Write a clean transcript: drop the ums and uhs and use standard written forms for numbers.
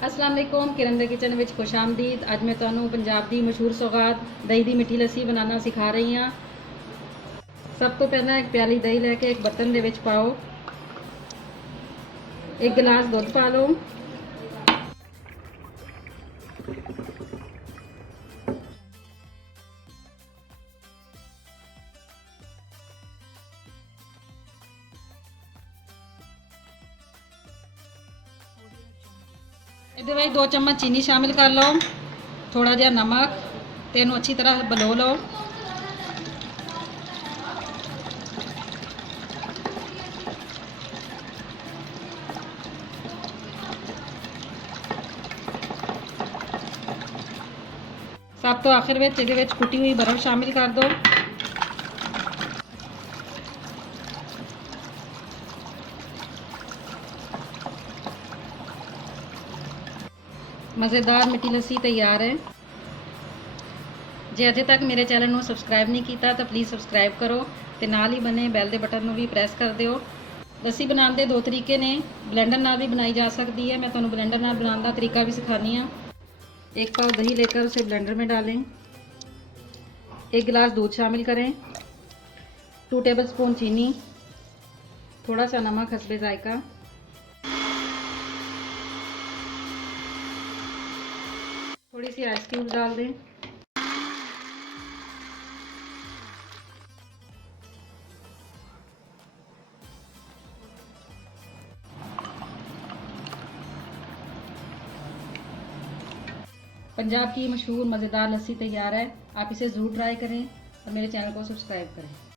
अस्सलाम वालेकुम किरण दे किचन विच खुश आमदीद। अज मैं तुहानू पंजाब दी मशहूर सौगात दही दी मिठी लस्सी बनाना सिखा रही हाँ। सब तो पहला एक प्याली दही लैके एक बर्तन दे विच पाओ। एक गिलास दुध पा लो। ਇਹਦੇ ਵਿੱਚ 2 चम्मच चीनी शामिल कर लो। थोड़ा जिहा नमक ते इहनूं अच्छी तरह बलो लो। सब तो आखिर में ਇਹਦੇ ਵਿੱਚ कुटी हुई बर्फ शामिल कर दो। मज़ेदार मिठी लस्सी तैयार है। जे अजे तक मेरे चैनल को सबसक्राइब नहीं किया तो प्लीज़ सबसक्राइब करो तो नाल ही बने बैल के बटन को भी प्रेस कर दिओ। लस्सी बनाने के 2 तरीके ने, ब्लेंडर नाल भी बनाई जा सकती है। मैं तुहानू ब्लेंडर नाल बनाने का तरीका भी सिखानी हाँ। 1 पाव दही लेकर उसे ब्लेंडर में डालें। 1 गिलास दूध शामिल करें। 2 टेबलस्पून चीनी, थोड़ा सा नमक हस्बे जायका, थोड़ी सी आइस क्यूब डाल दें। पंजाब की मशहूर मज़ेदार लस्सी तैयार है। आप इसे ज़रूर ट्राई करें और मेरे चैनल को सब्सक्राइब करें।